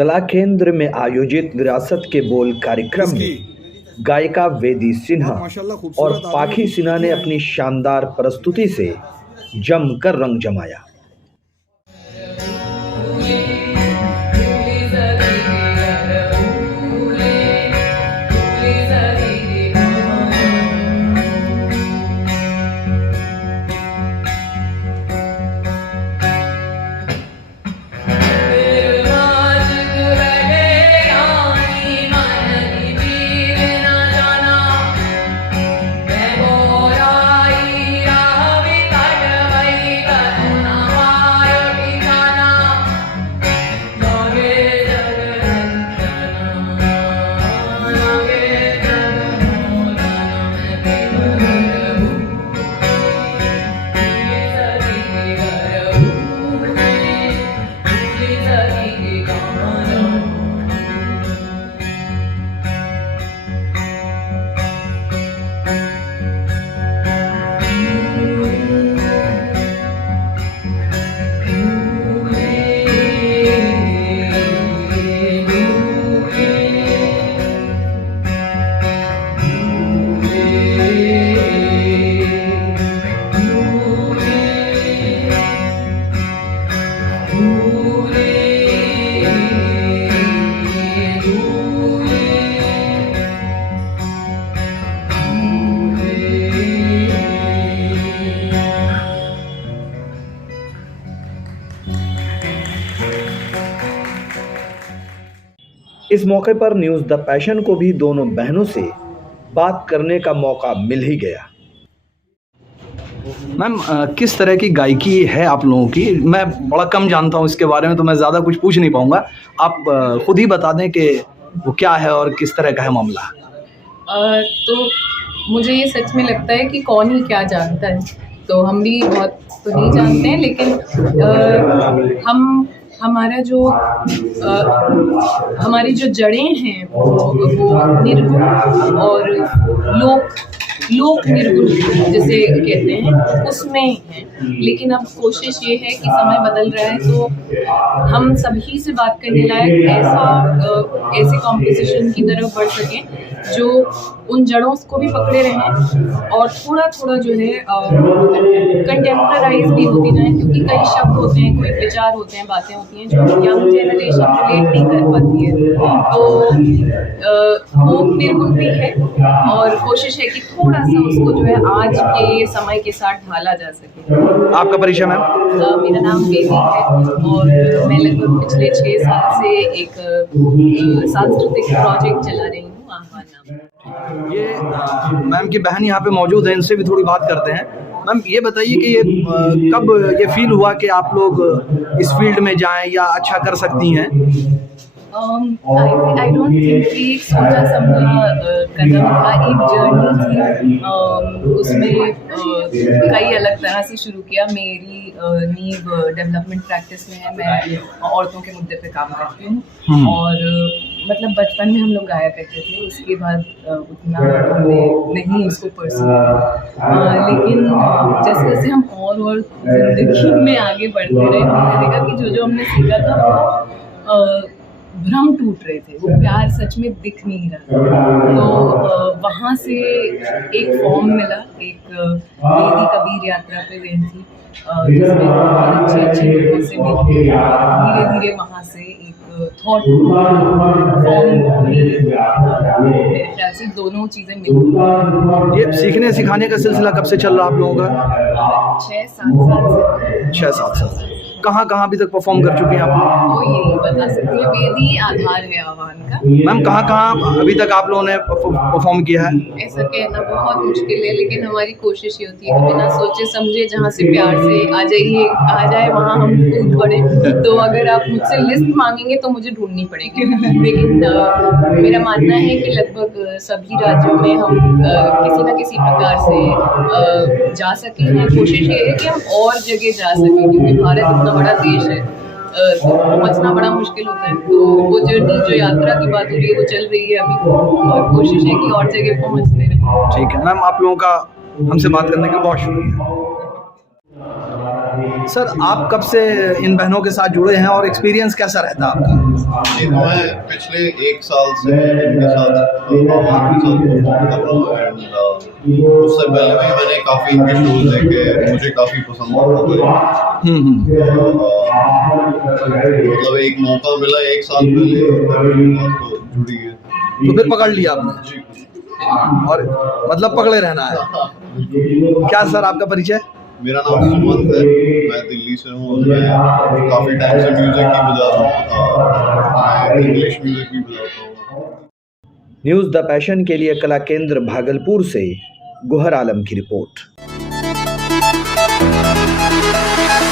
कला केंद्र में आयोजित विरासत के बोल कार्यक्रम में गायिका वेदी सिन्हा और पाखी सिन्हा ने अपनी शानदार प्रस्तुति से जमकर रंग जमाया। इस मौके पर न्यूज़ द पैशन को भी दोनों बहनों से बात करने का मौका मिल ही गया। मैम, किस तरह की गायकी है आप लोगों की? मैं बड़ा कम जानता हूँ इसके बारे में, तो मैं ज़्यादा कुछ पूछ नहीं पाऊँगा। आप खुद ही बता दें कि वो क्या है और किस तरह का है मामला। तो मुझे ये सच में लगता है कि कौन ही क्या जानता है, तो हम भी बहुत तो नहीं जानते हैं, लेकिन हमारा जो हमारी जो जड़ें हैं वो निर्गुण और लोक निर्गुण जिसे कहते हैं उसमें है। लेकिन अब कोशिश ये है कि समय बदल रहा है, तो हम सभी से बात करने लायक ऐसे कॉम्पोजिशन की तरफ बढ़ सकें जो उन जड़ों को भी पकड़े रहें और थोड़ा थोड़ा जो है कंटेम्पराइज भी होती जाए, क्योंकि कई शब्द होते हैं, कोई विचार होते हैं, बातें होती हैं जो यंग जनरेशन रिलेट नहीं कर पाती है। तो वो निर्गुण भी है और कोशिश है कि थोड़ा सा उसको जो है आज के समय के साथ ढाला जा सके। आपका परिचय मैम? मेरा नाम वेदी है और मैं लगभग पिछले 6 साल से एक सांस्कृतिक प्रोजेक्ट चला रही हूँ, आह्वान नाम। ये मैम की बहन यहाँ पे मौजूद है, इनसे भी थोड़ी बात करते हैं। मैम, ये बताइए कि ये कब ये फील हुआ कि आप लोग इस फील्ड में जाएं या अच्छा कर सकती हैं? आई डोंट थिंक कि एक सोचा समझा कदम था, एक जर्नी थी। उसमें कई अलग तरह से शुरू किया। मेरी नींव डेवलपमेंट प्रैक्टिस में है, मैं औरतों के मुद्दे पे काम करती हूँ और मतलब बचपन में हम लोग गाया करते थे, उसके बाद उतना हमने नहीं उसको परस्यू किया। लेकिन जैसे जैसे हम और जिंदगी में आगे बढ़ते रहे, हमने देखा कि जो हमने सीखा था वो भ्रम टूट रहे थे, वो प्यार सच में दिख नहीं रहा। तो वहाँ से एक फॉर्म मिला, एक वेदी कबीर यात्रा पे गई थी जिसमें बहुत अच्छे लोगों से मिलके धीरे धीरे वहाँ से एक थॉट फॉर्म मेरे ख्याल से दोनों चीज़ें मिली। ये सीखने सिखाने का सिलसिला कब से चल रहा आप लोगों का? 6-7 साल से। 6-7 साल से। कहाँ अभी तक परफॉर्म कर चुके हैं आप लोग? वो यही बता सकती हूँ, वेदी आधार है आह्वान का। मैम, कहाँ अभी तक आप लोगों ने परफॉर्म किया है? ऐसा कहना बहुत मुश्किल है, लेकिन हमारी कोशिश ये होती है कि बिना सोचे समझे जहाँ से प्यार से आ जाए वहाँ हम कूद पड़े। तो अगर आप मुझसे लिस्ट मांगेंगे तो मुझे ढूंढनी पड़ेगी। लेकिन मेरा मानना है कि लगभग सभी राज्यों में हम किसी न किसी प्रकार से जा सके हैं। कोशिश ये है कि हम और जगह जा सकें, क्योंकि भारत इतना बड़ा देश है, तो पहुंचना बड़ा मुश्किल होता है। तो वो जर्नी, जो यात्रा की बात हो रही है, वो चल रही है अभी, और कोशिश है कि और जगह पहुंचते रहें। ठीक है मैम, आप लोगों का हमसे बात करने के लिए बहुत शुक्रिया। सर आप कब से इन बहनों के साथ जुड़े हैं और एक्सपीरियंस कैसा रहता है आपका? जी, तो मैं पिछले 1 साल से इनके साथ कर रहा हूँ एंड उससे पहले भी मैंने काफ़ी इनके शोज देखे, मुझे काफ़ी पसंद आता था। मतलब एक मौका मिला 1 साल पहले तो जुड़ी है। तो फिर पकड़ लिया आपने जी और मतलब पकड़े रहना है। क्या सर आपका परिचय? मेरा नाम सुमंत है, मैं दिल्ली से हूँ। मैं काफ़ी टाइम से म्यूज़िक ही बजा रहा हूँ, मैं इंग्लिश म्यूज़िक भी बजाता हूँ। न्यूज़ द पैशन के लिए कला केंद्र भागलपुर से गुहर आलम की रिपोर्ट।